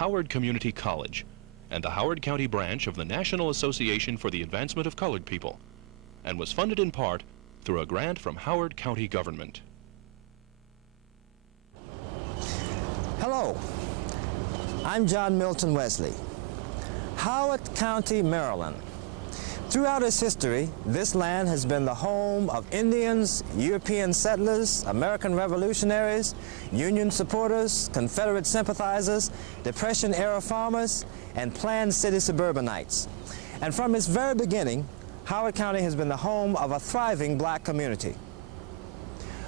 Howard Community College and the Howard County branch of the National Association for the Advancement of Colored People, and was funded in part through a grant from Howard County government. Hello, I'm John Milton Wesley. Howard County, Maryland. Throughout its history, this land has been the home of Indians, European settlers, American revolutionaries, Union supporters, Confederate sympathizers, Depression-era farmers, and planned city suburbanites. And from its very beginning, Howard County has been the home of a thriving black community.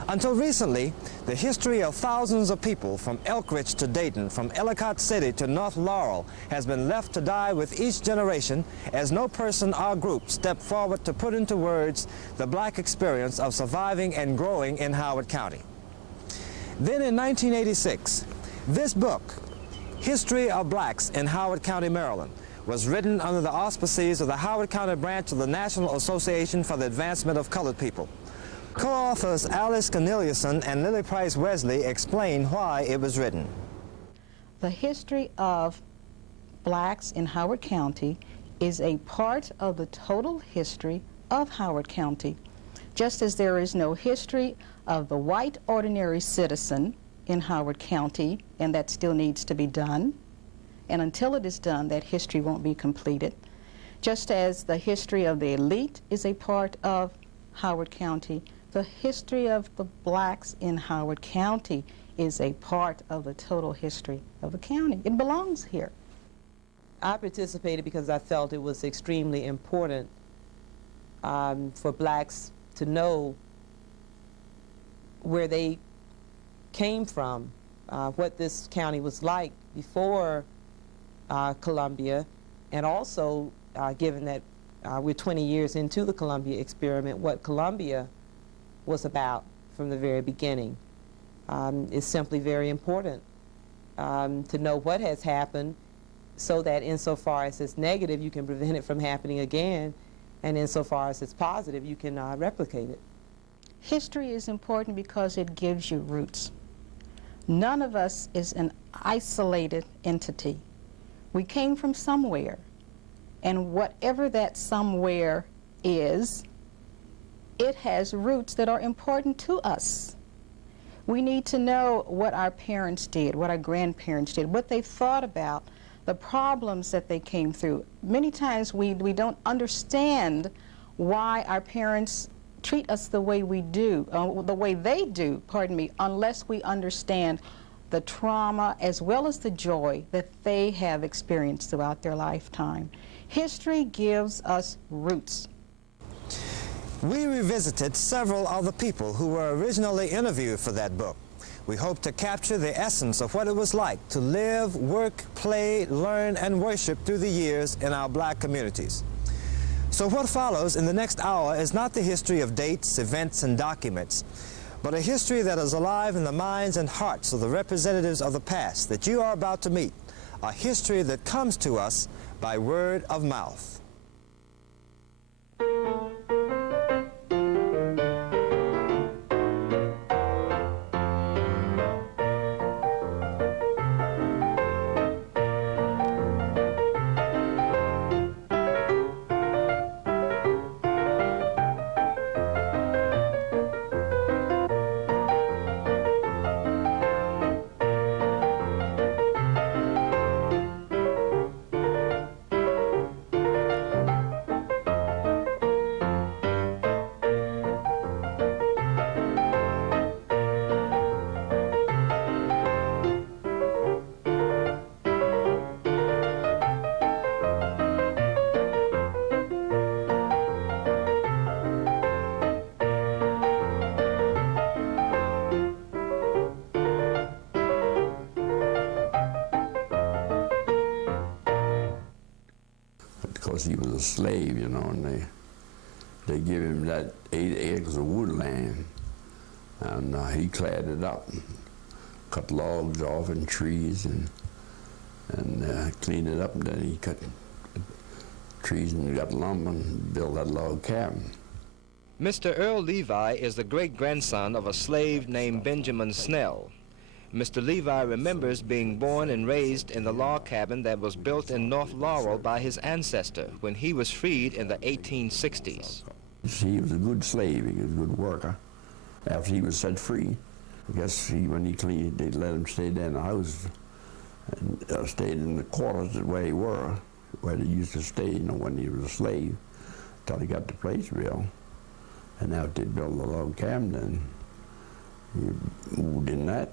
Until recently, the history of thousands of people from Elkridge to Dayton, from Ellicott City to North Laurel, has been left to die with each generation as no person or group stepped forward to put into words the black experience of surviving and growing in Howard County. Then in 1986, this book, History of Blacks in Howard County, Maryland, was written under the auspices of the Howard County branch of the National Association for the Advancement of Colored People. Co-authors Alice Corneliuson and Lily Price Wesley explain why it was written. The history of blacks in Howard County is a part of the total history of Howard County. Just as there is no history of the white ordinary citizen in Howard County, and that still needs to be done, and until it is done, that history won't be completed. Just as the history of the elite is a part of Howard County, the history of the blacks in Howard County is a part of the total history of the county. It belongs here. I participated because I felt it was extremely important for blacks to know where they came from, what this county was like before Columbia, and also given that we're 20 years into the Columbia experiment, what Columbia was about from the very beginning. It's simply very important to know what has happened so that insofar as it's negative, you can prevent it from happening again, and insofar as it's positive, you can replicate it. History is important because it gives you roots. None of us is an isolated entity. We came from somewhere, and whatever that somewhere is, it has roots that are important to us. We need to know what our parents did, what our grandparents did, what they thought about, the problems that they came through. Many times we don't understand why our parents treat us the way we do, the way they do, pardon me, unless we understand the trauma as well as the joy that they have experienced throughout their lifetime. History gives us roots. We revisited several of the people who were originally interviewed for that book. We hope to capture the essence of what it was like to live, work, play, learn, and worship through the years in our black communities. So what follows in the next hour is not the history of dates, events, and documents, but a history that is alive in the minds and hearts of the representatives of the past that you are about to meet, a history that comes to us by word of mouth. Because he was a slave, you know, and they give him that 8 acres of woodland, and he clad it up, and cut logs off and trees, and cleaned it up, and then he cut trees and got lumber and built that log cabin. Mr. Earl Levi is the great-grandson of a slave named Benjamin Snell. Mr. Levi remembers being born and raised in the log cabin that was built in North Laurel by his ancestor when he was freed in the 1860s. He was a good slave, he was a good worker. After he was set free, I guess when he cleaned, they let him stay there in the house and stayed in the quarters where he were, where they used to stay, when he was a slave, till he got the place built. And after they built the log cabin, then he moved in that,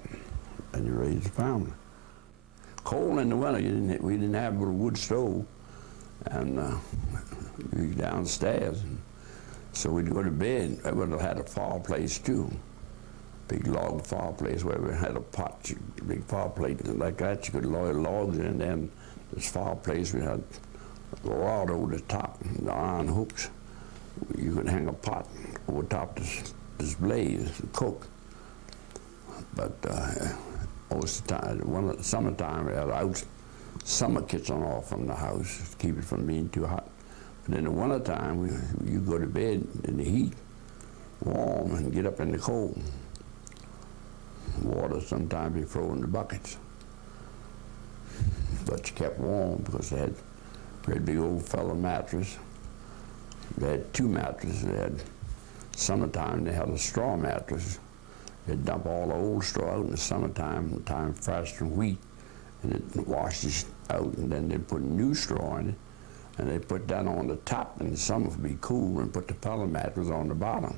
and he raised a family. Cold in the winter, we didn't have a wood stove, and we were downstairs. So we'd go to bed. I would have had a fireplace too, big log fireplace where we had a pot, big fireplace like that. You could lower logs in, and then this fireplace we had a rod over the top, the iron hooks. You could hang a pot over top this blaze to cook. But most of the time, summertime, we had out summer kitchen off from the house to keep it from being too hot. But in the wintertime, you go to bed in the heat, warm, and get up in the cold. Water sometimes be thrown in the buckets. But you kept warm because they had a great big old fella mattress. They had two mattresses. They had summertime, they had a straw mattress. They'd dump all the old straw out in the summertime, time fresh from wheat, and it washes out, and then they'd put new straw in it, and they put that on the top, and the summer would be cool, and put the fella mattress on the bottom.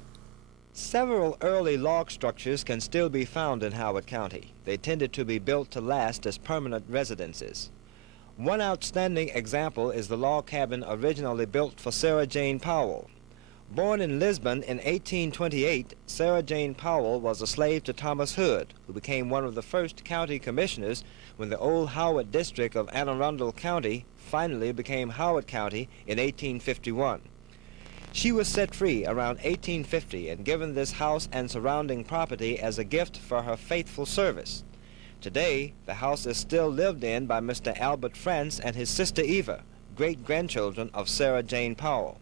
Several early log structures can still be found in Howard County. They tended to be built to last as permanent residences. One outstanding example is the log cabin originally built for Sarah Jane Powell. Born in Lisbon in 1828, Sarah Jane Powell was a slave to Thomas Hood, who became one of the first county commissioners when the old Howard district of Anne Arundel County finally became Howard County in 1851. She was set free around 1850 and given this house and surrounding property as a gift for her faithful service. Today, the house is still lived in by Mr. Albert France and his sister Eva, great-grandchildren of Sarah Jane Powell.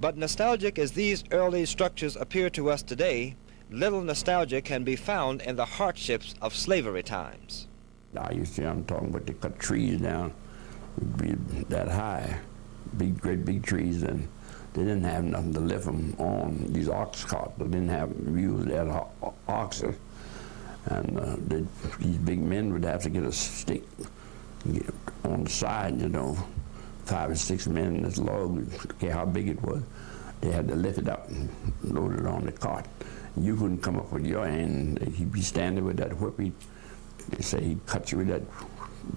But nostalgic as these early structures appear to us today, little nostalgia can be found in the hardships of slavery times. Now you see, I'm talking about they cut trees down, would be that high, great big trees, and they didn't have nothing to lift them on, these ox carts. They didn't have mules, they had oxen. And these big men would have to get a stick on the side, 5 or 6 men in this log, I don't care how big it was. They had to lift it up and load it on the cart. And you couldn't come up with your hand. He'd be standing with that whip. They say he'd cut you with that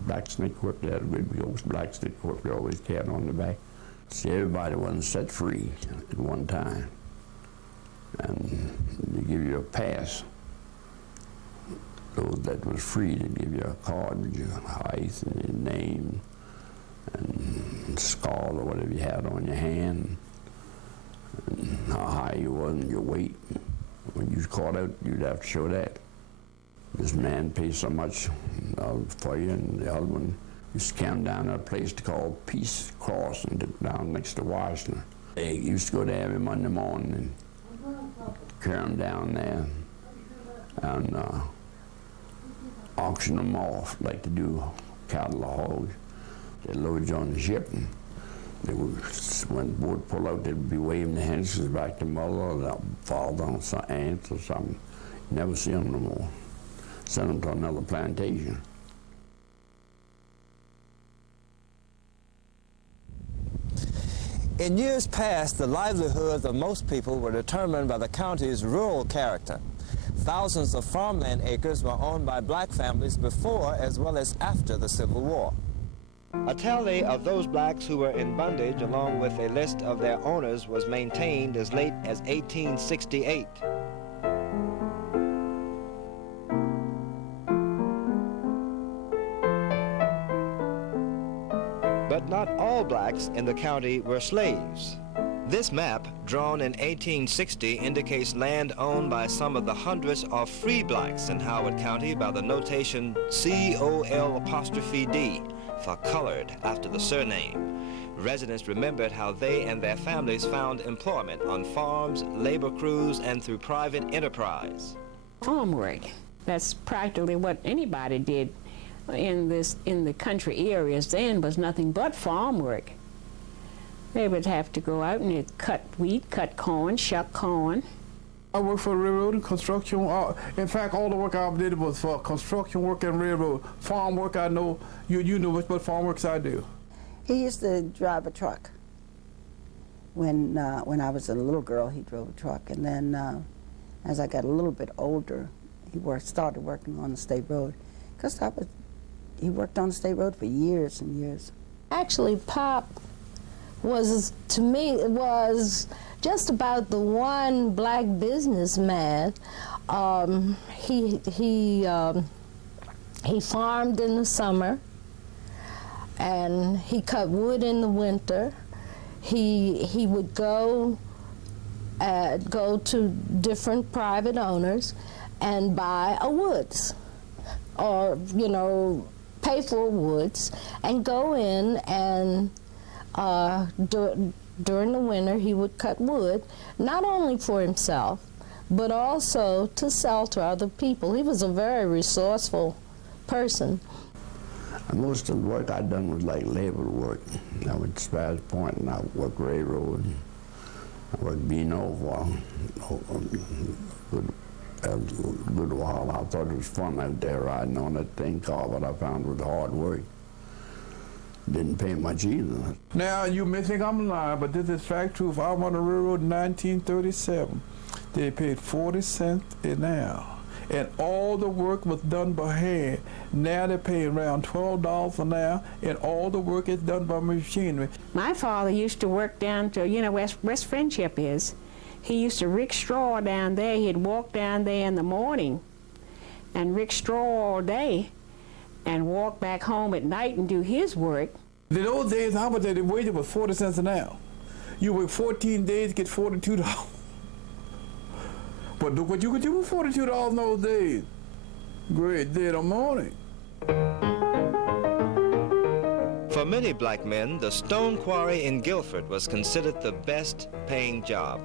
blacksnake whip, that big old blacksnake whip they always carried on the back. See, everybody wasn't set free at one time. And they give you a pass. Those that was free, they give you a card with your height and your name and skull or whatever you had on your hand, and how high you was and your weight. When you was caught out, you'd have to show that. This man pays so much for you, and the other one used to come down to a place called Peace Crossing down next to Washington. They used to go there every Monday morning and carry them down there and auction them off like they do cattle or hogs. They load you on the ship, and they would, when the boat pull out, they'd be waving their hands back to mother, or they'll fall down some ants or something. You never see them no more. Send them to another plantation. In years past, the livelihoods of most people were determined by the county's rural character. Thousands of farmland acres were owned by black families before as well as after the Civil War. A tally of those blacks who were in bondage along with a list of their owners was maintained as late as 1868. But not all blacks in the county were slaves. This map, drawn in 1860, indicates land owned by some of the hundreds of free blacks in Howard County by the notation COL''D for colored after the surname. Residents remembered how they and their families found employment on farms, labor crews, and through private enterprise. Farm work. That's practically what anybody did in the country areas then, was nothing but farm work. They would have to go out and cut wheat, cut corn, shuck corn. I worked for railroad and construction. In fact, all the work I did was for construction work and railroad. Farm work, I know, you know what farm works I do. He used to drive a truck. When I was a little girl, he drove a truck. And then as I got a little bit older, he started working on the state road. Because he worked on the state road for years and years. Actually, Pop was, to me, it was just about the one black businessman. He farmed in the summer, and he cut wood in the winter. He would go to different private owners and buy a woods, or pay for woods, and go in and during the winter he would cut wood, not only for himself, but also to sell to other people. He was a very resourceful person. And most of the work I'd done was like labor work. I went to Spires Point and I worked railroad. I worked B&O for a good while. I thought it was fun out there riding on that thing car, but I found it was hard work. Didn't pay much either. Now, you may think I'm lying, but this is fact truth. I was on the railroad in 1937. They paid 40 cents an hour, and all the work was done by hand. Now they're paying around $12 an hour, and all the work is done by machinery. My father used to work down to, West Friendship is. He used to rick straw down there. He'd walk down there in the morning and rick straw all day and walk back home at night and do his work. In those days, how much the wages was 40 cents an hour. You work 14 days, get $42. But look what you could do with $42 in those days. Great day of the morning. For many black men, the stone quarry in Guilford was considered the best paying job.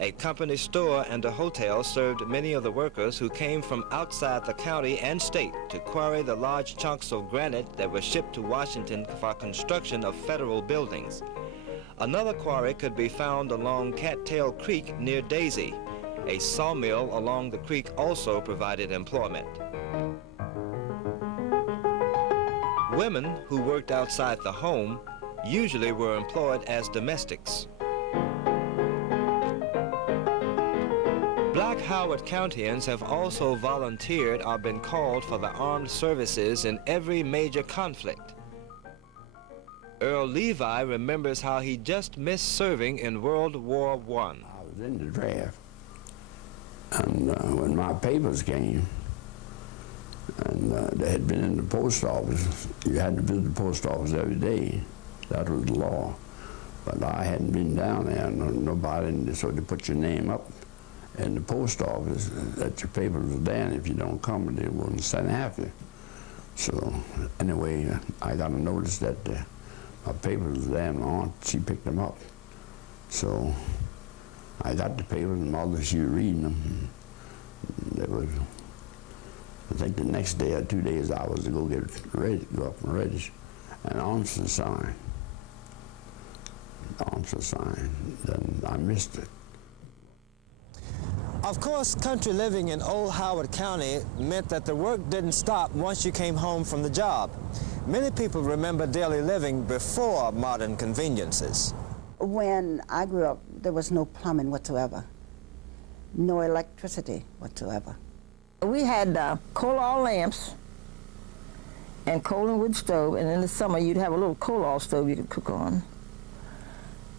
A company store and a hotel served many of the workers who came from outside the county and state to quarry the large chunks of granite that were shipped to Washington for construction of federal buildings. Another quarry could be found along Cattail Creek near Daisy. A sawmill along the creek also provided employment. Women who worked outside the home usually were employed as domestics. Black Howard Countians have also volunteered or been called for the armed services in every major conflict. Earl Levi remembers how he just missed serving in World War I. I was in the draft, and when my papers came, and they had been in the post office, you had to visit the post office every day. That was the law. But I hadn't been down there, nobody, so they put your name up in the post office that your papers were there, and if you don't come, they wouldn't send after you. So anyway, I got a notice that my papers were there, and my aunt, she picked them up. So I got the papers, and mother, she was reading them. They were, I think the next day or 2 days I was to go get ready, go up and register, and answer the sign. Answer sign, then I missed it. Of course, country living in old Howard County meant that the work didn't stop once you came home from the job. Many people remember daily living before modern conveniences. When I grew up, there was no plumbing whatsoever, no electricity whatsoever. We had coal oil lamps and coal and wood stove, and in the summer you'd have a little coal oil stove you could cook on.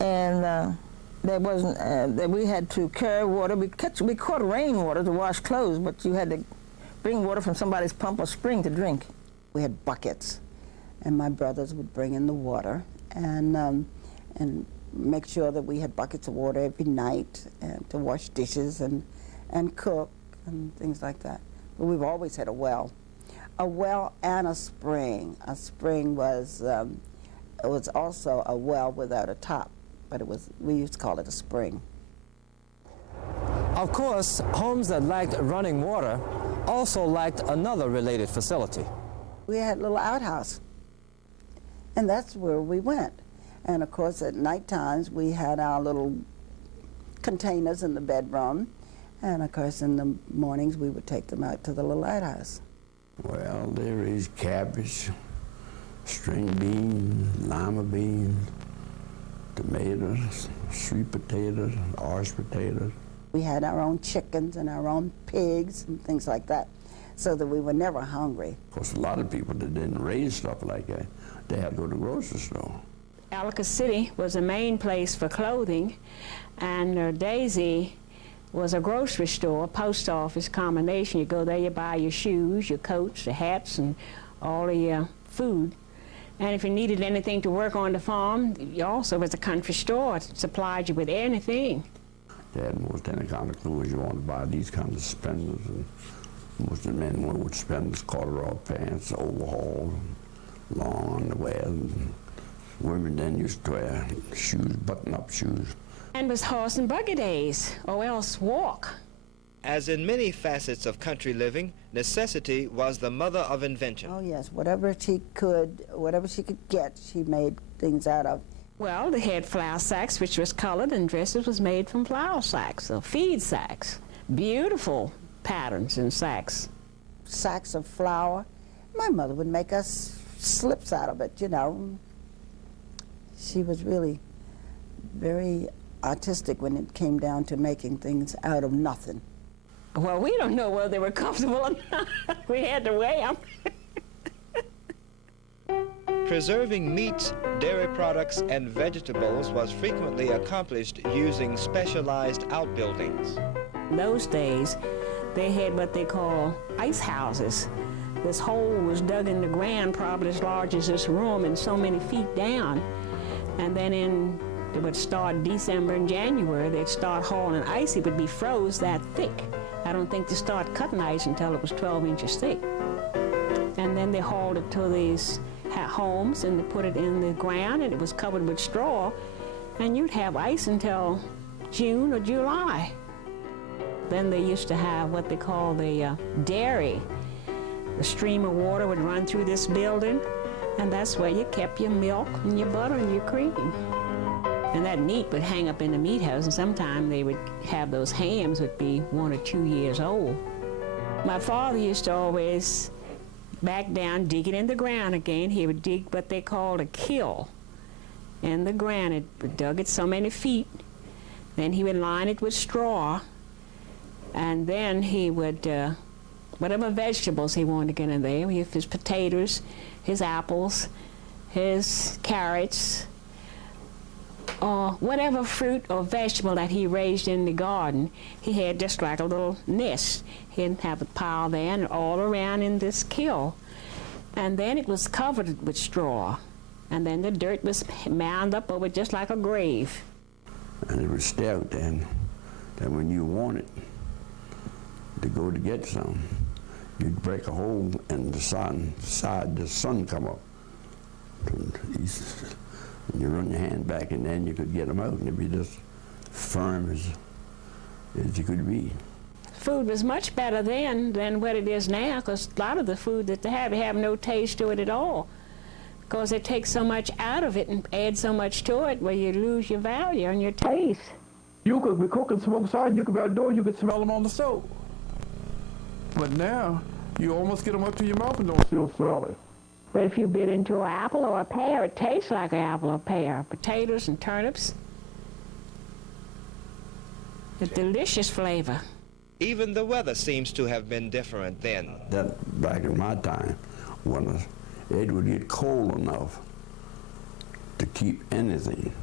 And there wasn't, that we had to carry water. We caught rainwater to wash clothes, but you had to bring water from somebody's pump or spring to drink. We had buckets, and my brothers would bring in the water and make sure that we had buckets of water every night to wash dishes and cook and things like that. But we've always had a well and a spring. A spring was, it was also a well without a top, but we used to call it a spring. Of course, homes that lacked running water also lacked another related facility. We had a little outhouse, and that's where we went. And of course, at night times, we had our little containers in the bedroom, and of course, in the mornings, we would take them out to the little outhouse. Well, they raised cabbage, string beans, lima beans, tomatoes, sweet potatoes, orange potatoes. We had our own chickens and our own pigs and things like that, so that we were never hungry. Of course, a lot of people that didn't raise stuff like that, they had to go to the grocery store. Ellicott City was the main place for clothing, and Daisy was a grocery store, post office combination. You go there, you buy your shoes, your coats, your hats, and all of your food. And if you needed anything to work on the farm, you also was a country store. It supplied you with anything. They had most any kind of clothes you wanted to buy, these kinds of suspenders. And most of the men would suspenders, corduroy pants, overalls, long underwear. And women then used to wear shoes, button-up shoes. And it was horse and buggy days, or else walk. As in many facets of country living, necessity was the mother of invention. Oh yes, whatever she could get, she made things out of. Well, they had flour sacks, which was colored, and dresses was made from flour sacks, or feed sacks. Beautiful patterns in sacks. Sacks of flour. My mother would make us slips out of it, you know. She was really very artistic when it came down to making things out of nothing. Well, we don't know whether they were comfortable or not. We had to weigh them. Preserving meats, dairy products, and vegetables was frequently accomplished using specialized outbuildings. In those days, they had what they call ice houses. This hole was dug in the ground, probably as large as this room and so many feet down. And then it would start December and January, they'd start hauling ice. It would be froze that thick. I don't think they started cutting ice until it was 12 inches thick. And then they hauled it to these homes and they put it in the ground, and it was covered with straw, and you'd have ice until June or July. Then they used to have what they call the dairy. The stream of water would run through this building, and that's where you kept your milk and your butter and your cream. And that meat would hang up in the meat house, and sometimes they would have those hams would be 1 or 2 years old. My father used to always back down, dig it in the ground again. He would dig what they called a kill in the ground. It dug it so many feet. Then he would line it with straw, and then he would, whatever vegetables he wanted to get in there, his potatoes, his apples, his carrots, or whatever fruit or vegetable that he raised in the garden, he had just like a little nest. He'd have a pile there and all around in this kill. And then it was covered with straw. And then the dirt was mound up over just like a grave. And it was stay out there, and then when you wanted to go to get some, you'd break a hole in the side the sun come up from the east. And you run your hand back, and then you could get them out, and it'd be just firm as you could be. Food was much better then than what it is now, because a lot of the food that they have no taste to it at all, because they take so much out of it and add so much to it where you lose your value and your taste. You could be cooking some outside, you could be outdoors, you could smell them on the stove. But now, you almost get them up to your mouth and don't still smell it. But if you bit into an apple or a pear, it tastes like an apple or pear. Potatoes and turnips. A delicious flavor. Even the weather seems to have been different then. That back in my time, when it would get cold enough to keep anything.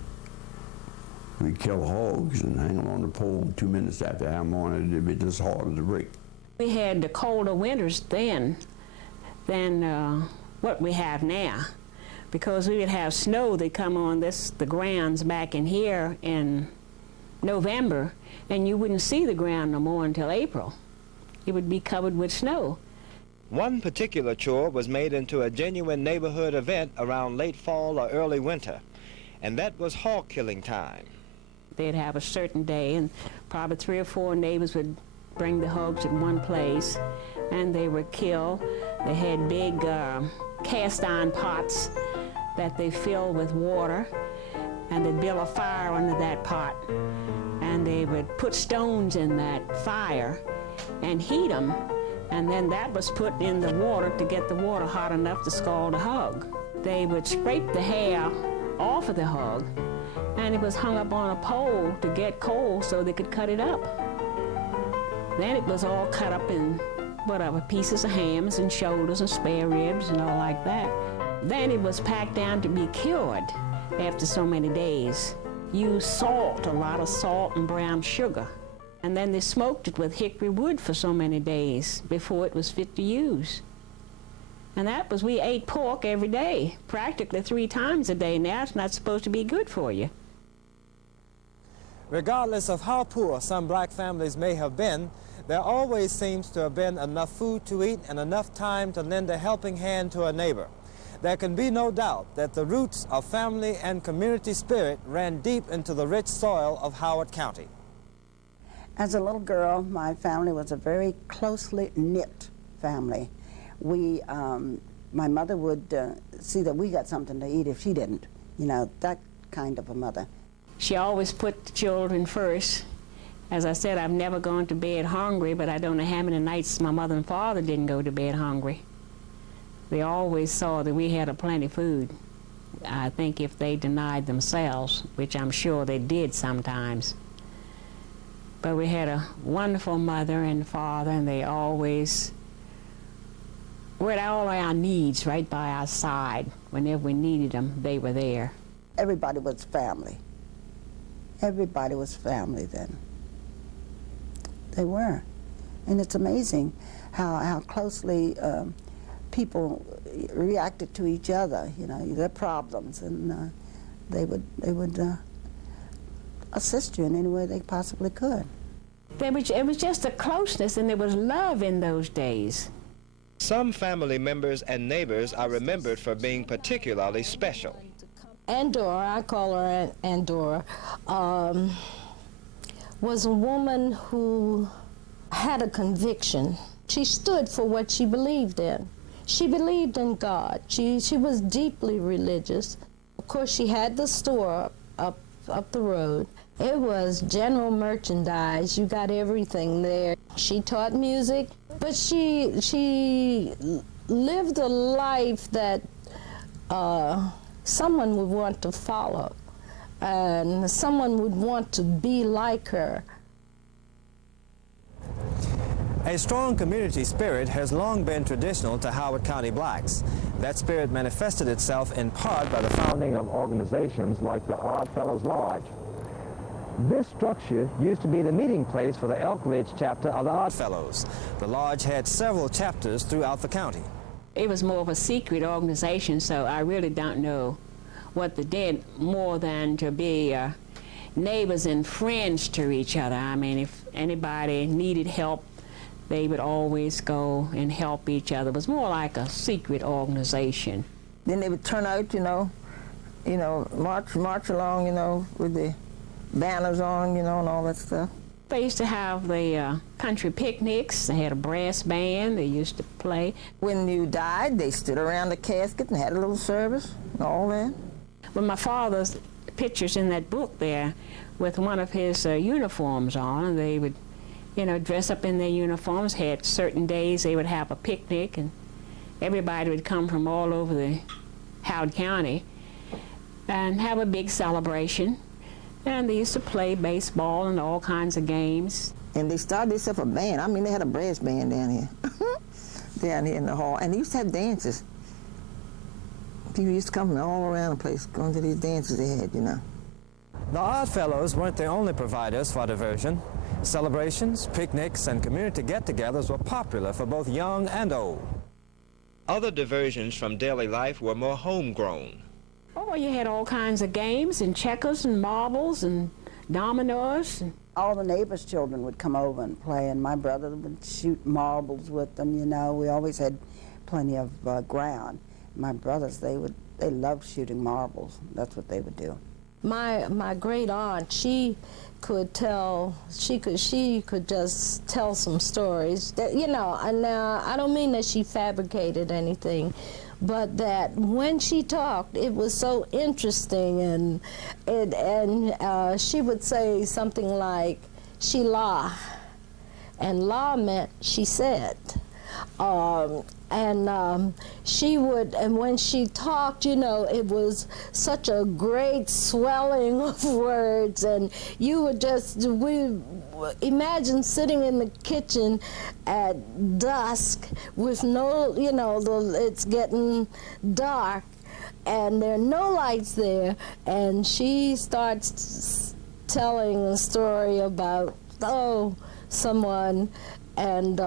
We'd kill hogs and hang them on the pole. 2 minutes after our morning, it'd be just hard to break. We had the colder winters then than what we have now, because we would have snow that come on the grounds back in here in November, and you wouldn't see the ground no more until April. It would be covered with snow. One particular chore was made into a genuine neighborhood event around late fall or early winter, and that was hog killing time. They'd have a certain day, and probably 3 or 4 neighbors would bring the hogs at one place, and they would kill. They had big cast iron pots that they filled with water, and they'd build a fire under that pot, and they would put stones in that fire and heat them, and then that was put in the water to get the water hot enough to scald a hog. They would scrape the hair off of the hog, and it was hung up on a pole to get coal so they could cut it up. Then it was all cut up in whatever, pieces of hams and shoulders and spare ribs and all like that. Then it was packed down to be cured after so many days. Used salt, a lot of salt and brown sugar. And then they smoked it with hickory wood for so many days before it was fit to use. And that was, we ate pork every day, practically 3 times a day. Now it's not supposed to be good for you. Regardless of how poor some black families may have been, there always seems to have been enough food to eat and enough time to lend a helping hand to a neighbor. There can be no doubt that the roots of family and community spirit ran deep into the rich soil of Howard County. As a little girl, my family was a very closely knit family. My mother would see that we got something to eat if she didn't, you know, that kind of a mother. She always put the children first. As I said, I've never gone to bed hungry, but I don't know how many nights my mother and father didn't go to bed hungry. They always saw that we had a plenty of food. I think if they denied themselves, which I'm sure they did sometimes. But we had a wonderful mother and father, and they always were at all our needs right by our side. Whenever we needed them, they were there. Everybody was family. Everybody was family then. They were. And it's amazing how closely people reacted to each other, you know, their problems, and they would assist you in any way they possibly could. It was just a closeness, and there was love in those days. Some family members and neighbors are remembered for being particularly special. Andorra, I call her Andorra, was a woman who had a conviction. She stood for what she believed in. She believed in God. She was deeply religious. Of course, she had the store up the road. It was general merchandise. You got everything there. She taught music, but she lived a life that someone would want to follow, and someone would want to be like her. A strong community spirit has long been traditional to Howard County blacks. That spirit manifested itself in part by the founding of organizations like the Odd Fellows Lodge. This structure used to be the meeting place for the Elk Ridge chapter of the Odd Fellows. The lodge had several chapters throughout the county. It was more of a secret organization, so I really don't know what they did more than to be neighbors and friends to each other. I mean, if anybody needed help, they would always go and help each other. It was more like a secret organization. Then they would turn out, march along, with the banners on, and all that stuff. They used to have the country picnics. They had a brass band. They used to play. When you died, they stood around the casket and had a little service and all that. Well, my father's pictures in that book there with one of his uniforms on, and they would dress up in their uniforms, had certain days they would have a picnic, and everybody would come from all over the Howard County and have a big celebration. And they used to play baseball and all kinds of games. And they started themselves a band. I mean, they had a brass band down here, down here in the hall. And they used to have dances. People used to come from all around the place, going to these dances they had, The Odd Fellows weren't the only providers for diversion. Celebrations, picnics, and community get-togethers were popular for both young and old. Other diversions from daily life were more homegrown. Oh, you had all kinds of games, and checkers and marbles and dominoes. All the neighbors' children would come over and play, and my brother would shoot marbles with them, We always had plenty of ground. My brothers, they loved shooting marbles. That's what they would do. my great aunt, she could just tell some stories that, you know, and now I don't mean that she fabricated anything, but that when she talked, it was so interesting, and she would say something like, she la, and la meant she said. She would, and when she talked, you know, it was such a great swelling of words, and you would we imagine sitting in the kitchen at dusk with no, you know, it's getting dark, and there are no lights there, and she starts telling a story about, someone, and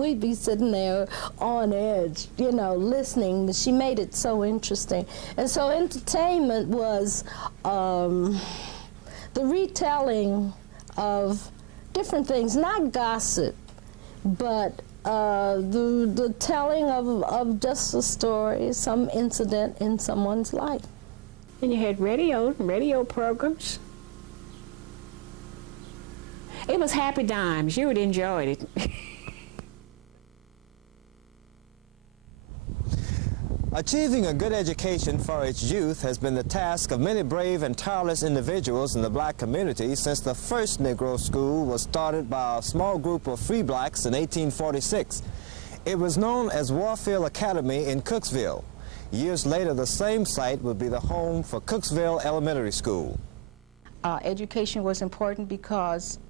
we'd be sitting there on edge, you know, listening, but she made it so interesting. And so entertainment was the retelling of different things, not gossip, but the telling of just a story, some incident in someone's life. And you had radio programs. It was happy times. You would enjoy it. Achieving a good education for its youth has been the task of many brave and tireless individuals in the black community since the first Negro school was started by a small group of free blacks in 1846. It was known as Warfield Academy in Cooksville. Years later, the same site would be the home for Cooksville Elementary School. Education was important because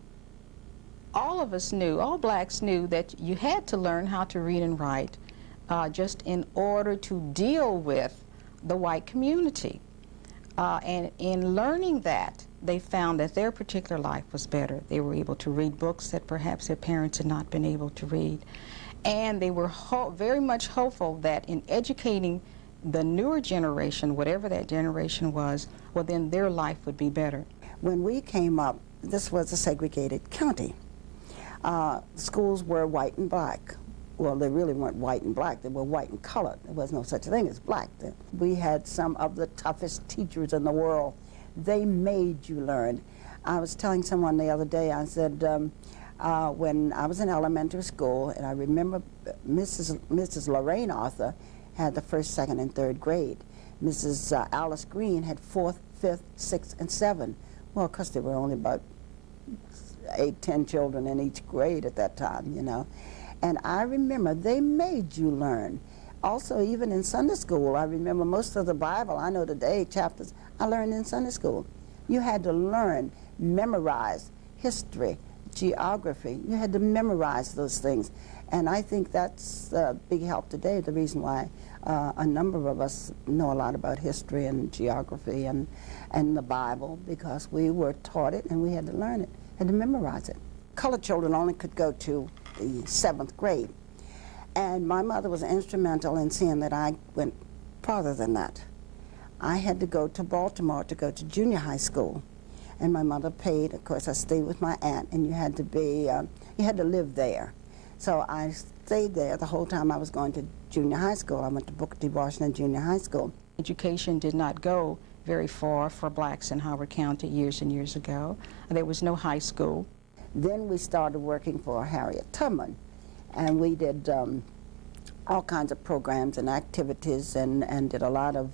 all of us knew, all blacks knew, that you had to learn how to read and write just in order to deal with the white community. And in learning that, they found that their particular life was better. They were able to read books that perhaps their parents had not been able to read. And they were very much hopeful that in educating the newer generation, whatever that generation was, well, then their life would be better. When we came up, this was a segregated county. Schools were white and black. Well, they really weren't white and black. They were white and colored. There was no such thing as black then. We had some of the toughest teachers in the world. They made you learn. I was telling someone the other day, I said, when I was in elementary school, and I remember Mrs. Lorraine Arthur had the first, second, and third grade. Mrs. Alice Green had 4th, 5th, 6th, and 7th. Well, because there were only about 8, 10 children in each grade at that time, you know. And I remember they made you learn. Also, even in Sunday school, I remember most of the Bible, I know today, chapters, I learned in Sunday school. You had to learn, memorize history, geography. You had to memorize those things. And I think that's a big help today, the reason why a number of us know a lot about history and geography and the Bible, because we were taught it and we had to learn it, had to memorize it. Colored children only could go to the 7th grade. And my mother was instrumental in seeing that I went farther than that. I had to go to Baltimore to go to junior high school. And my mother paid. Of course, I stayed with my aunt, and you had to live there. So I stayed there the whole time I was going to junior high school. I went to Booker T. Washington Junior High School. Education did not go very far for blacks in Howard County years and years ago. There was no high school. Then we started working for Harriet Tubman, and we did all kinds of programs and activities, and did a lot of,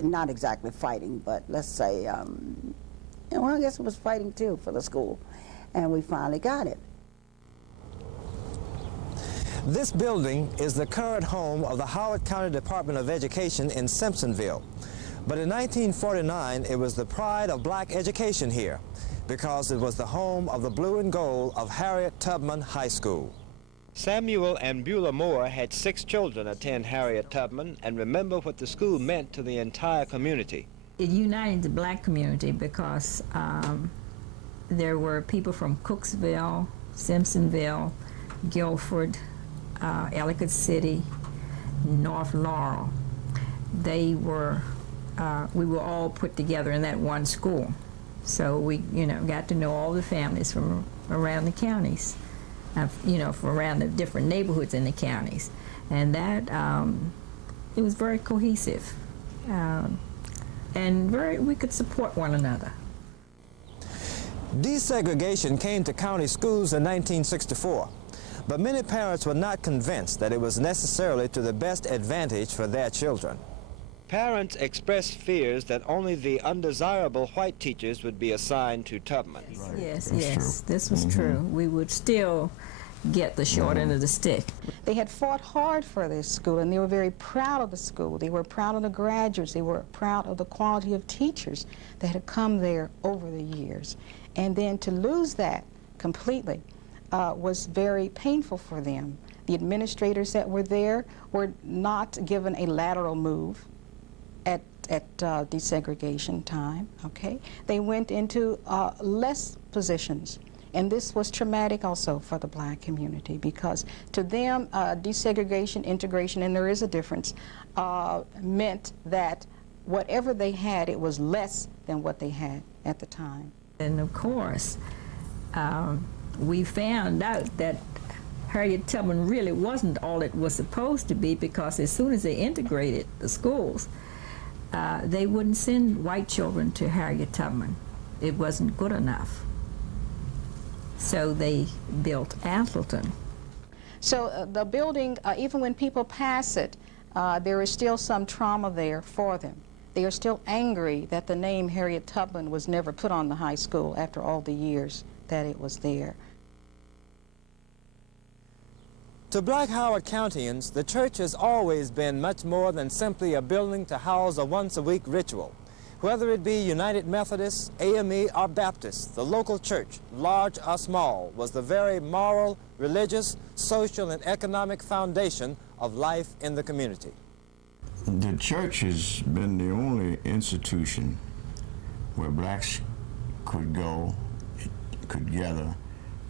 not exactly fighting, but let's say, well, I guess it was fighting too for the school, and we finally got it. This building is the current home of the Howard County Department of Education in Simpsonville. But in 1949, it was the pride of black education here, because it was the home of the blue and gold of Harriet Tubman High School. Samuel and Beulah Moore had 6 children attend Harriet Tubman and remember what the school meant to the entire community. It united the black community because there were people from Cooksville, Simpsonville, Guilford, Ellicott City, North Laurel. We were all put together in that one school. So we, got to know all the families from around the counties, from around the different neighborhoods in the counties. And that, it was very cohesive. and we could support one another. Desegregation came to county schools in 1964, but many parents were not convinced that it was necessarily to the best advantage for their children. Parents expressed fears that only the undesirable white teachers would be assigned to Tubman. Yes, this was true. We would still get the short end of the stick. They had fought hard for this school, and they were very proud of the school. They were proud of the graduates. They were proud of the quality of teachers that had come there over the years. And then to lose that completely was very painful for them. The administrators that were there were not given a lateral move at desegregation time, okay? They went into less positions. And this was traumatic also for the black community, because to them, desegregation, integration, and there is a difference, meant that whatever they had, it was less than what they had at the time. And of course, we found out that Harriet Tubman really wasn't all it was supposed to be, because as soon as they integrated the schools, they wouldn't send white children to Harriet Tubman. It wasn't good enough. So they built Atherton. So the building, even when people pass it, there is still some trauma there for them. They are still angry that the name Harriet Tubman was never put on the high school after all the years that it was there. To black Howard Countyans, the church has always been much more than simply a building to house a once-a-week ritual. Whether it be United Methodist, AME, or Baptist, the local church, large or small, was the very moral, religious, social, and economic foundation of life in the community. The church has been the only institution where blacks could go, could gather,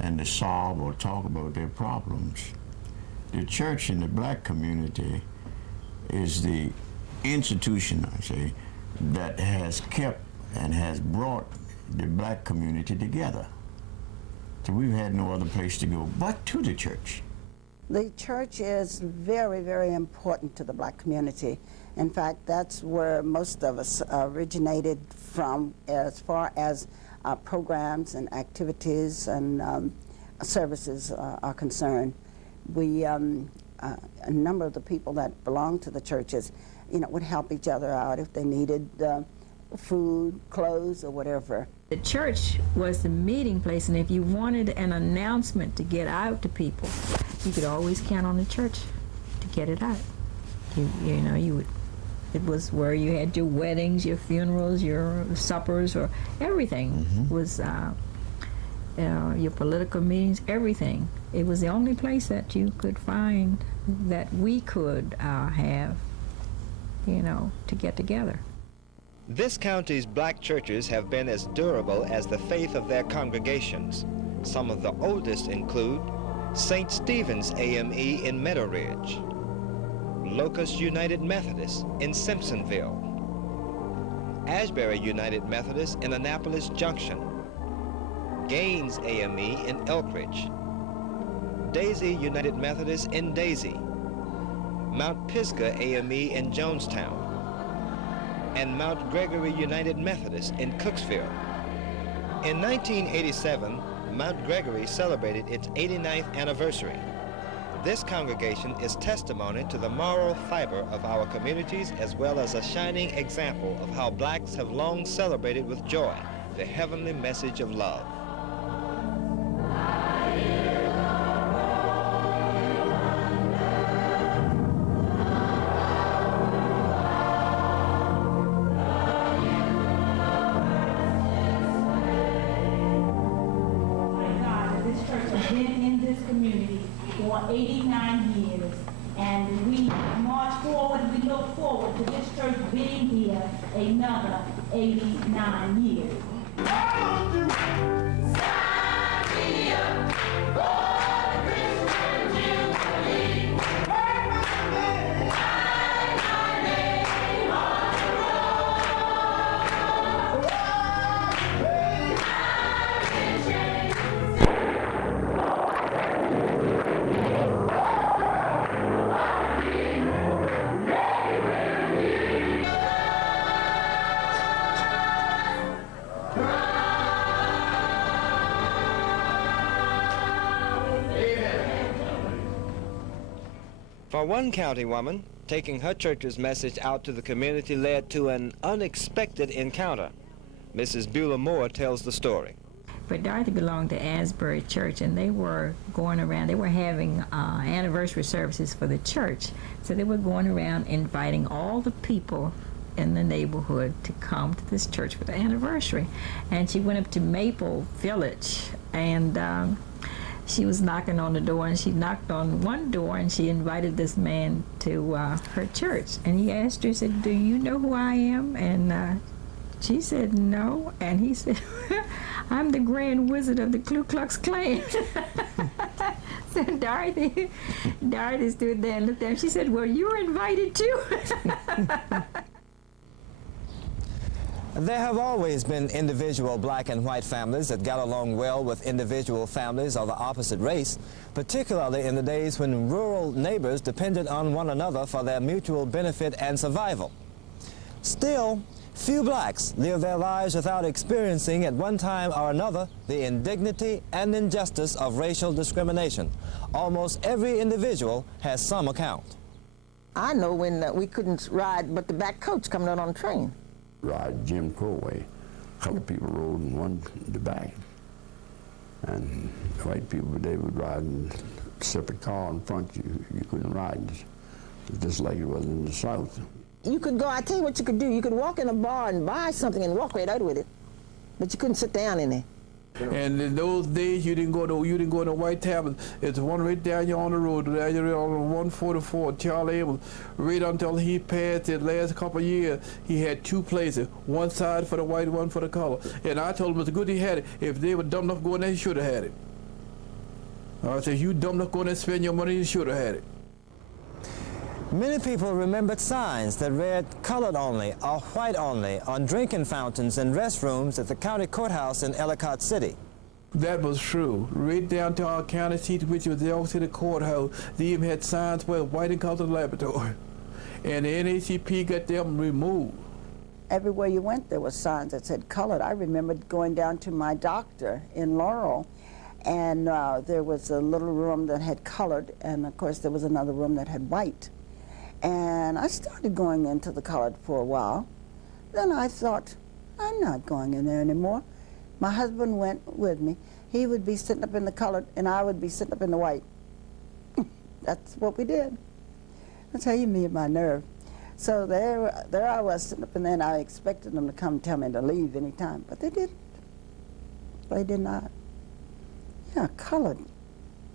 and to solve or talk about their problems. The church in the black community is the institution, I say, that has kept and has brought the black community together. So we've had no other place to go but to the church. The church is very, very important to the black community. In fact, that's where most of us originated from as far as programs and activities and services are concerned. We, a number of the people that belong to the churches, would help each other out if they needed food, clothes, or whatever. The church was the meeting place, and if you wanted an announcement to get out to people, you could always count on the church to get it out. It was where you had your weddings, your funerals, your suppers, or everything was your political meetings, everything. It was the only place that you could find that we could have, to get together. This county's black churches have been as durable as the faith of their congregations. Some of the oldest include St. Stephen's AME in Meadow Ridge, Locust United Methodist in Simpsonville, Ashbury United Methodist in Annapolis Junction, Gaines AME in Elkridge, Daisy United Methodist in Daisy, Mount Pisgah AME in Jonestown, and Mount Gregory United Methodist in Cooksville. In 1987, Mount Gregory celebrated its 89th anniversary. This congregation is testimony to the moral fiber of our communities, as well as a shining example of how blacks have long celebrated with joy the heavenly message of love. Been in this community for 89 years, and we march forward, we look forward to this church being here another 89 years. For one county woman, taking her church's message out to the community led to an unexpected encounter. Mrs. Beulah Moore tells the story. But Dorothy belonged to Asbury Church, and they were going around. They were having anniversary services for the church. So they were going around inviting all the people in the neighborhood to come to this church for the anniversary. And she went up to Maple Village, and she was knocking on the door, and she knocked on one door, and she invited this man to her church. And he asked her, he said, "Do you know who I am?" And she said, "No." And he said, "I'm the Grand Wizard of the Ku Klux Klan." So Dorothy stood there and looked at him. She said, "Well, you were invited too." There have always been individual black and white families that got along well with individual families of the opposite race, particularly in the days when rural neighbors depended on one another for their mutual benefit and survival. Still, few blacks live their lives without experiencing at one time or another the indignity and injustice of racial discrimination. Almost every individual has some account. I know when we couldn't ride but the back coach coming out on the train. Ride Jim Crow way. Colored people rode in one in the back. And white people, they would ride in a separate car in front. You couldn't ride just like it was in the South. You could go, I tell you what you could do. You could walk in a bar and buy something and walk right out with it. But you couldn't sit down in there. And in those days, you didn't go to White Tavern. It's one right down here on the road, down here on 144. Charlie Able, right until he passed the last couple of years, he had two places, one side for the white, one for the color. And I told him it's good he had it. If they were dumb enough to go in there, he should have had it. I said, you dumb enough to go in there and spend your money, you should have had it. Many people remembered signs that read "colored only" or "white only" on drinking fountains and restrooms at the county courthouse in Ellicott City. That was true. Right down to our county seat, which was the Ellicott City courthouse, they even had signs where white and colored laboratory. And the NACP got them removed. Everywhere you went, there were signs that said colored. I remember going down to my doctor in Laurel, and there was a little room that had colored, and of course there was another room that had white. And I started going into the colored for a while. Then I thought, I'm not going in there anymore. My husband went with me. He would be sitting up in the colored, and I would be sitting up in the white. That's what we did. That's how you meet my nerve. So there I was sitting up in there, and I expected them to come tell me to leave any time, but they didn't. They did not. Yeah, colored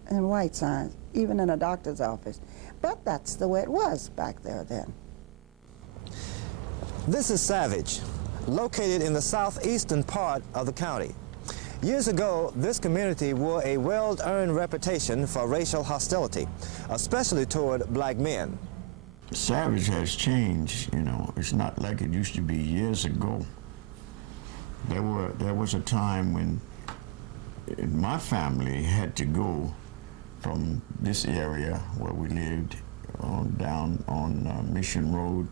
and white signs, even in a doctor's office. But that's the way it was back there then. This is Savage, located in the southeastern part of the county. Years ago, this community wore a well-earned reputation for racial hostility, especially toward black men. Savage has changed, you know. It's not like it used to be years ago. There was a time when my family had to go from this area where we lived down on Mission Road,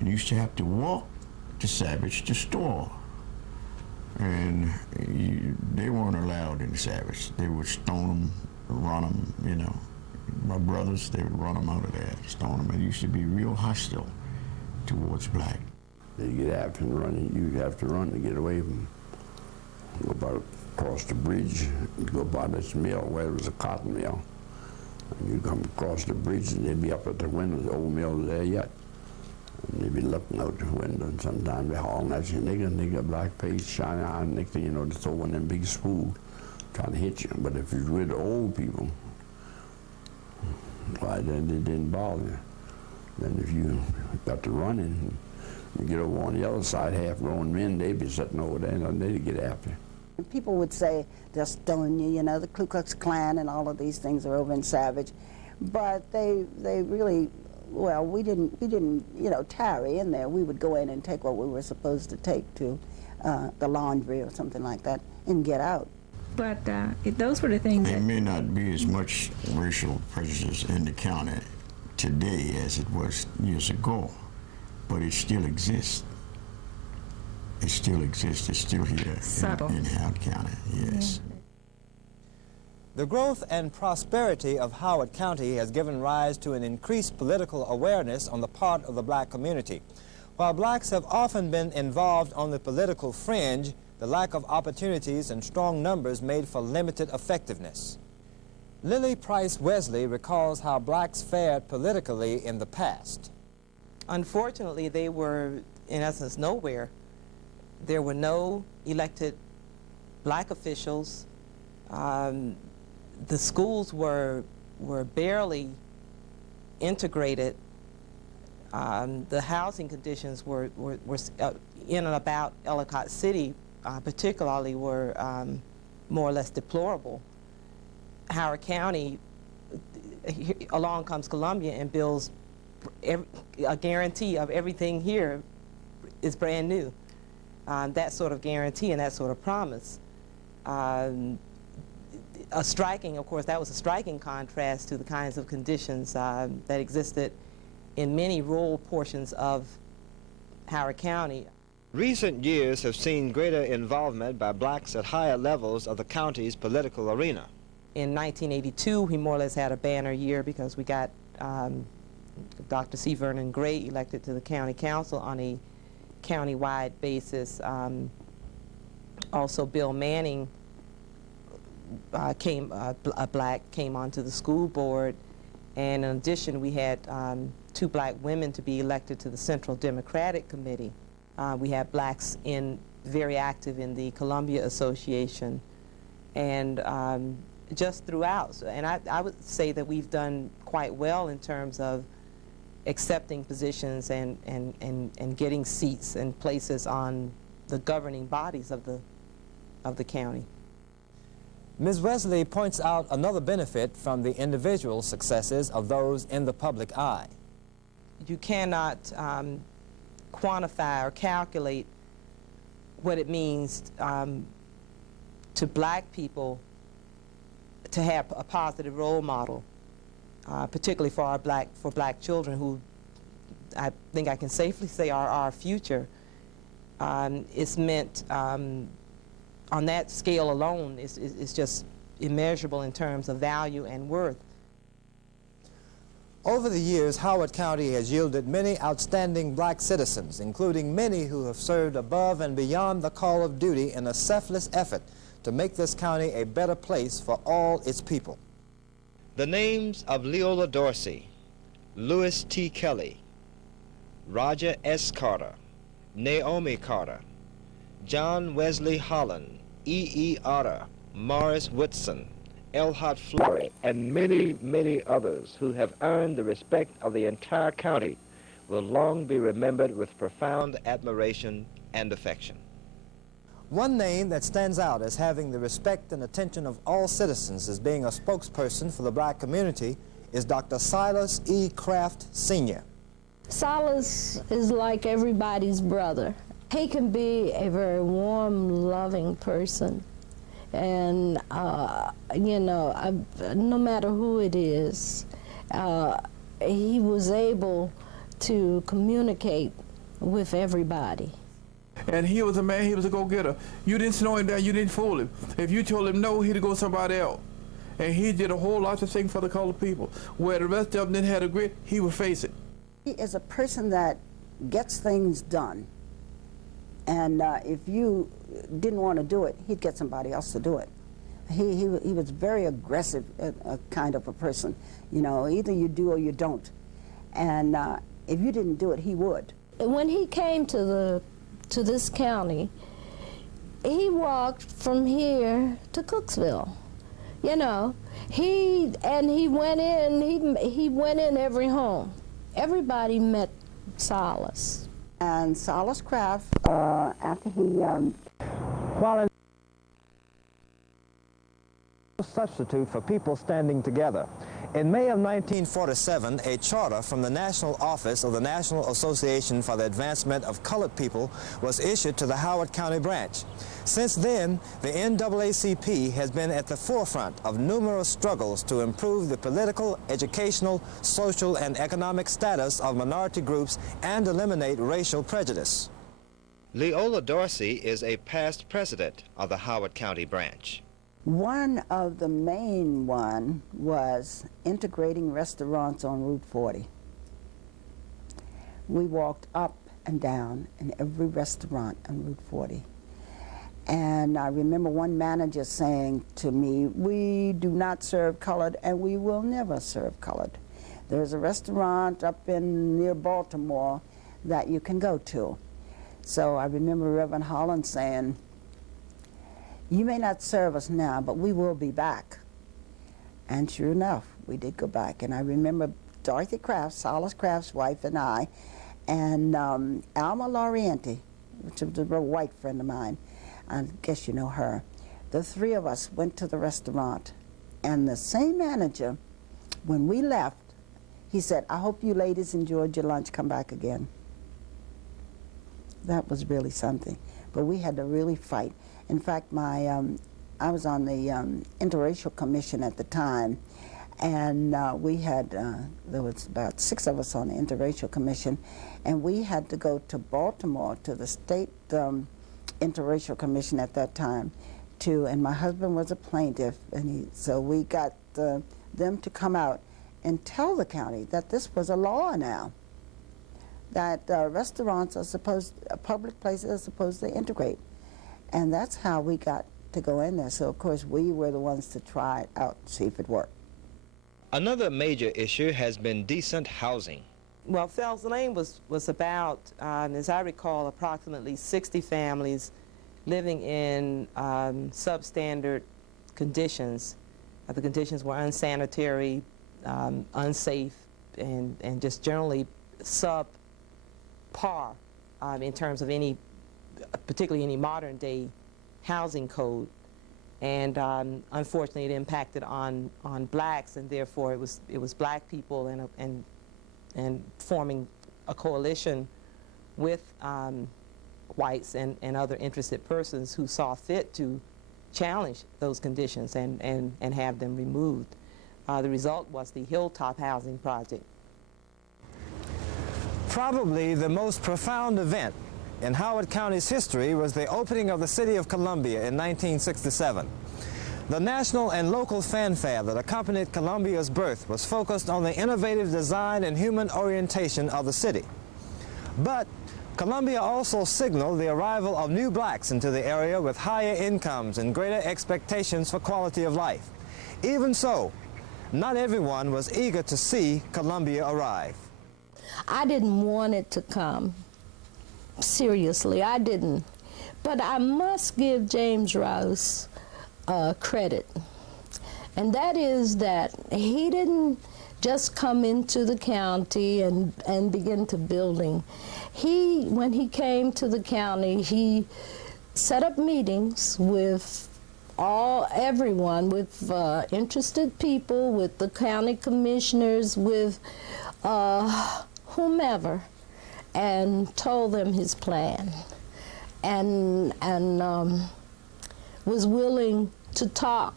and used to have to walk to Savage to store. And they weren't allowed in Savage. They would stone them, run them, you know. My brothers, they would run them out of there, stone them. It used to be real hostile towards black. They get after and run. You have to run to get away from them. Go about across the bridge, go by this mill where there was a cotton mill. And you come across the bridge and they'd be up at the window, the old mill there yet. And they'd be looking out the window, and sometimes they're hauling at you, nigga, black face, shiny eye, nigga, you know, to throw one of them big spools, trying to hit you. But if you're with old people, why, then it didn't bother you. Then if you got to running, you get over on the other side, half-grown men, they'd be sitting over there, and they'd get after you. People would say, they'll stone you, you know, the Ku Klux Klan and all of these things are over in Savage. But they really, well, we didn't, you know, tarry in there. We would go in and take what we were supposed to take to the laundry or something like that and get out. But those were the things There may not be as much racial prejudice in the county today as it was years ago, but it still exists. It still exists. It's still here Subtle. in Howard County, yes. The growth and prosperity of Howard County has given rise to an increased political awareness on the part of the black community. While blacks have often been involved on the political fringe, the lack of opportunities and strong numbers made for limited effectiveness. Lily Price Wesley recalls how blacks fared politically in the past. Unfortunately, they were, in essence, nowhere. There were no elected black officials. The schools were barely integrated. The housing conditions were in and about Ellicott City, particularly, were more or less deplorable. Howard County, along comes Columbia and builds a guarantee of everything here is brand new. That sort of guarantee and that sort of promise. A striking, of course, that was a striking contrast to the kinds of conditions that existed in many rural portions of Howard County. Recent years have seen greater involvement by blacks at higher levels of the county's political arena. In 1982, we more or less had a banner year because we got Dr. C. Vernon Gray elected to the county council on a county-wide basis. Also, Bill Manning a black came onto the school board, and in addition, we had 2 black women to be elected to the Central Democratic Committee. We had blacks very active in the Columbia Association, and just throughout. And I would say that we've done quite well in terms of accepting positions and getting seats and places on the governing bodies of the county. Ms. Wesley points out another benefit from the individual successes of those in the public eye. You cannot quantify or calculate what it means to black people to have a positive role model, particularly for black children, who I think I can safely say are our future. It's meant, on that scale alone, it's just immeasurable in terms of value and worth. Over the years, Howard County has yielded many outstanding black citizens, including many who have served above and beyond the call of duty in a selfless effort to make this county a better place for all its people. The names of Leola Dorsey, Louis T. Kelly, Roger S. Carter, Naomi Carter, John Wesley Holland, E.E. Otter, Morris Woodson, Elhart Flory, and many, many others who have earned the respect of the entire county will long be remembered with profound admiration and affection. One name that stands out as having the respect and attention of all citizens as being a spokesperson for the black community is Dr. Silas E. Craft, Sr. Silas is like everybody's brother. He can be a very warm, loving person. And, you know, no matter who it is, he was able to communicate with everybody. And he was a man, he was a go-getter. You didn't slow him down, you didn't fool him. If you told him no, he'd go somebody else. And he did a whole lot of things for the colored people. Where the rest of them didn't have a grit, he would face it. He is a person that gets things done. And if you didn't want to do it, he'd get somebody else to do it. He was very aggressive kind of a person. You know, either you do or you don't. And if you didn't do it, he would. When he came to this county, he walked from here to Cooksville. You know, he went in every home. Everybody met Silas. And Silas Craft, after he, while in substitute for people standing together. In May of 1947, a charter from the National Office of the National Association for the Advancement of Colored People was issued to the Howard County branch. Since then, the NAACP has been at the forefront of numerous struggles to improve the political, educational, social, and economic status of minority groups and eliminate racial prejudice. Leola Dorsey is a past president of the Howard County branch. One of the main one was integrating restaurants on Route 40. We walked up and down in every restaurant on Route 40. And I remember one manager saying to me, "We do not serve colored and we will never serve colored. There's a restaurant up near Baltimore that you can go to." So I remember Reverend Holland saying, "You may not serve us now, but we will be back." And sure enough, we did go back. And I remember Dorothy Kraft, Silas Kraft's wife, and I, and Alma Laurienti, which was a real white friend of mine. I guess you know her. The three of us went to the restaurant, and the same manager, when we left, he said, "I hope you ladies enjoyed your lunch, come back again." That was really something, but we had to really fight. In fact, I was on the Interracial Commission at the time, and we had, there was about 6 of us on the Interracial Commission, and we had to go to Baltimore to the state Interracial Commission at that time, and my husband was a plaintiff, and so we got them to come out and tell the county that this was a law now, that restaurants are public places are supposed to integrate. And that's how we got to go in there. So, of course, we were the ones to try it out, see if it worked. Another major issue has been decent housing. Well, Fells Lane was about, as I recall, approximately 60 families living in substandard conditions. The conditions were unsanitary, unsafe, and just generally subpar in terms of particularly any modern day housing code. And unfortunately, it impacted on blacks, and therefore it was black people and forming a coalition with whites and other interested persons who saw fit to challenge those conditions and have them removed. The result was the Hilltop Housing Project. Probably the most profound event in Howard County's history was the opening of the city of Columbia in 1967. The national and local fanfare that accompanied Columbia's birth was focused on the innovative design and human orientation of the city. But Columbia also signaled the arrival of new blacks into the area with higher incomes and greater expectations for quality of life. Even so, not everyone was eager to see Columbia arrive. I didn't want it to come. Seriously, I didn't. But I must give James Rouse credit. And that is that he didn't just come into the county and begin to building. When he came to the county, he set up meetings with everyone, with interested people, with the county commissioners, with whomever, and told them his plan, and was willing to talk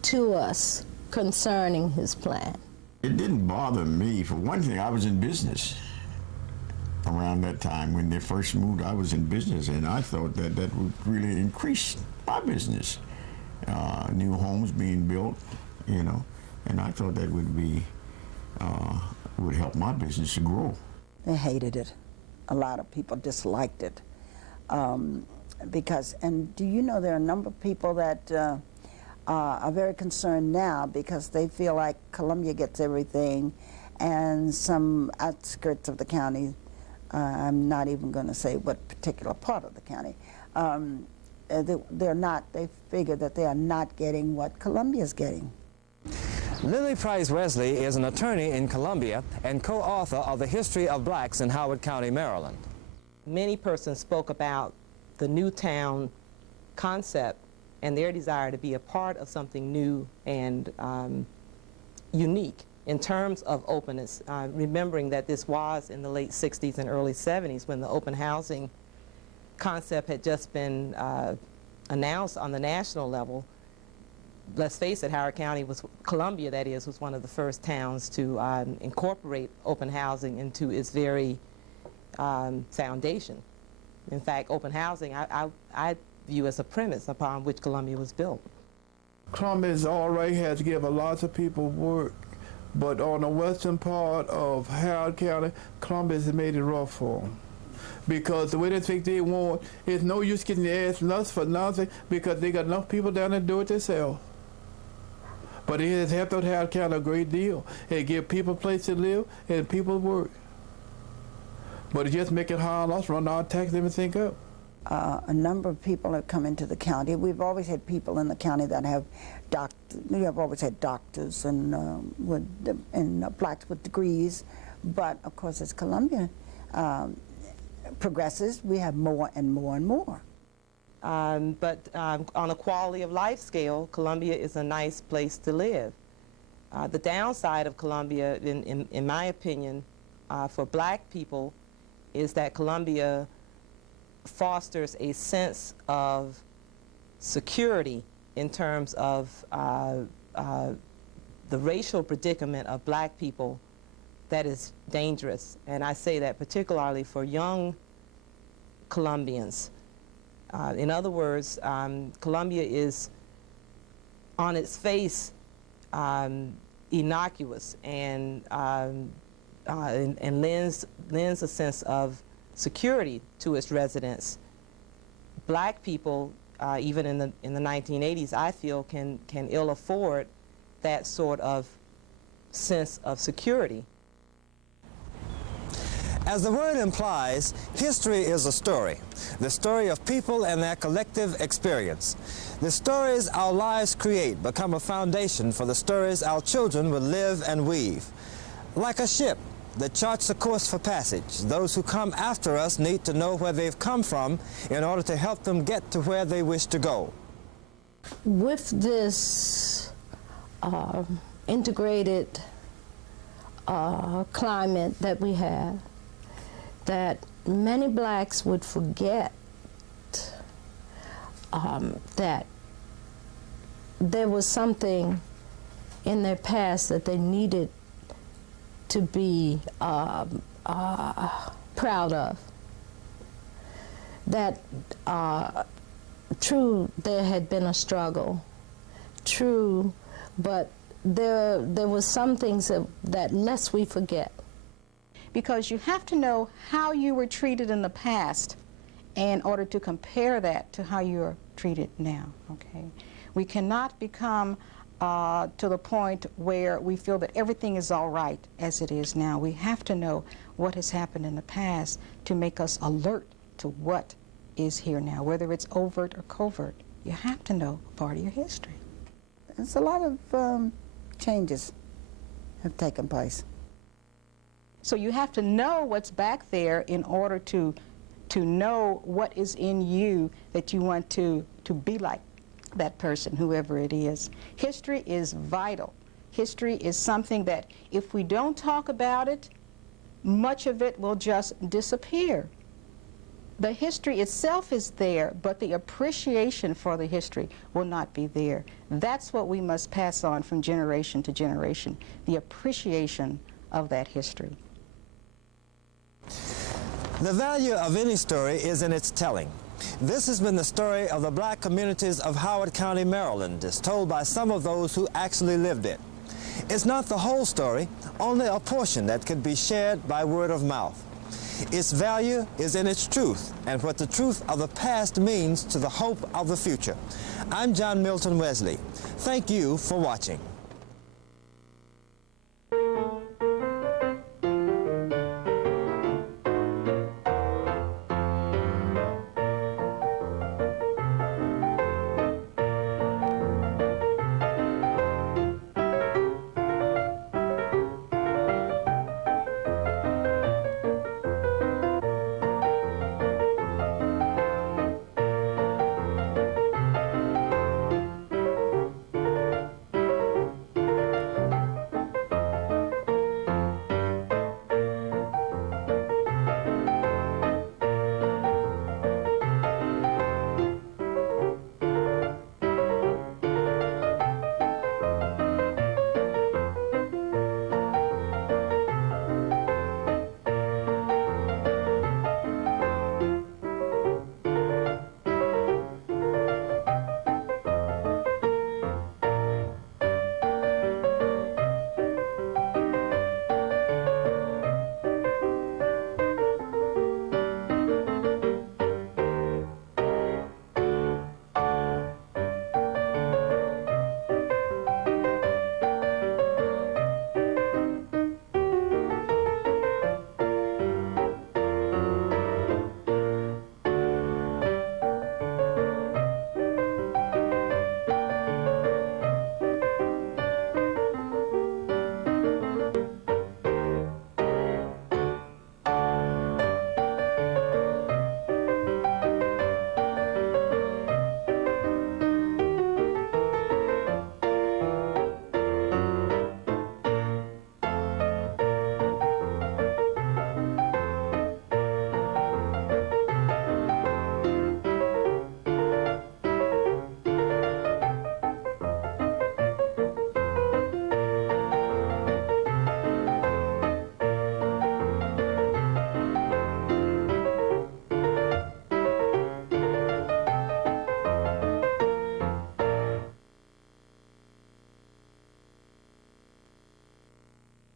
to us concerning his plan. It didn't bother me. For one thing, I was in business around that time. When they first moved, I was in business, and I thought that would really increase my business. New homes being built, you know, and I thought that would help my business to grow. They hated it. A lot of people disliked it. And do you know there are a number of people that are very concerned now because they feel like Columbia gets everything, and some outskirts of the county, I'm not even going to say what particular part of the county, they figure that they are not getting what Columbia's getting. Lily Price Wesley is an attorney in Columbia and co-author of The History of Blacks in Howard County, Maryland. Many persons spoke about the new town concept and their desire to be a part of something new and unique in terms of openness, remembering that this was in the late 60s and early 70s when the open housing concept had just been announced on the national level. Let's face it, Howard County Columbia, that is, was one of the first towns to incorporate open housing into its very foundation. In fact, open housing I view as a premise upon which Columbia was built. Columbia is all right, has given lots of people work, but on the western part of Howard County, Columbia has made it rough for them. Because the way they think they want, it's no use getting their ass nuts for nothing because they got enough people down there to do it themselves. But it has helped out Howard County a great deal. It give people a place to live and people work. But it just make it hard on us, run our tax, everything up. A number of people have come into the county. We've always had people in the county that have we have always had doctors and blacks with degrees. But of course, as Columbia progresses, we have more and more and more. But on a quality of life scale, Columbia is a nice place to live. The downside of Columbia, in my opinion, for black people, is that Columbia fosters a sense of security in terms of the racial predicament of black people that is dangerous. And I say that particularly for young Colombians. In other words, Columbia is on its face innocuous and lends a sense of security to its residents. Black people, even in the 1980s, I feel can ill afford that sort of sense of security. As the word implies, history is a story, the story of people and their collective experience. The stories our lives create become a foundation for the stories our children will live and weave. Like a ship that charts a course for passage, those who come after us need to know where they've come from in order to help them get to where they wish to go. With this integrated climate that we have, that many blacks would forget that there was something in their past that they needed to be proud of. That true, there had been a struggle, true, but there was some things that lest we forget. Because you have to know how you were treated in the past in order to compare that to how you are treated now, okay? We cannot become to the point where we feel that everything is all right as it is now. We have to know what has happened in the past to make us alert to what is here now, whether it's overt or covert. You have to know part of your history. There's a lot of changes have taken place. So you have to know what's back there in order to know what is in you that you want to be like that person, whoever it is. History is vital. History is something that if we don't talk about it, much of it will just disappear. The history itself is there, but the appreciation for the history will not be there. That's what we must pass on from generation to generation, the appreciation of that history. The value of any story is in its telling. This has been the story of the black communities of Howard County, Maryland, as told by some of those who actually lived it. It's not the whole story, only a portion that could be shared by word of mouth. Its value is in its truth and what the truth of the past means to the hope of the future. I'm John Milton Wesley. Thank you for watching.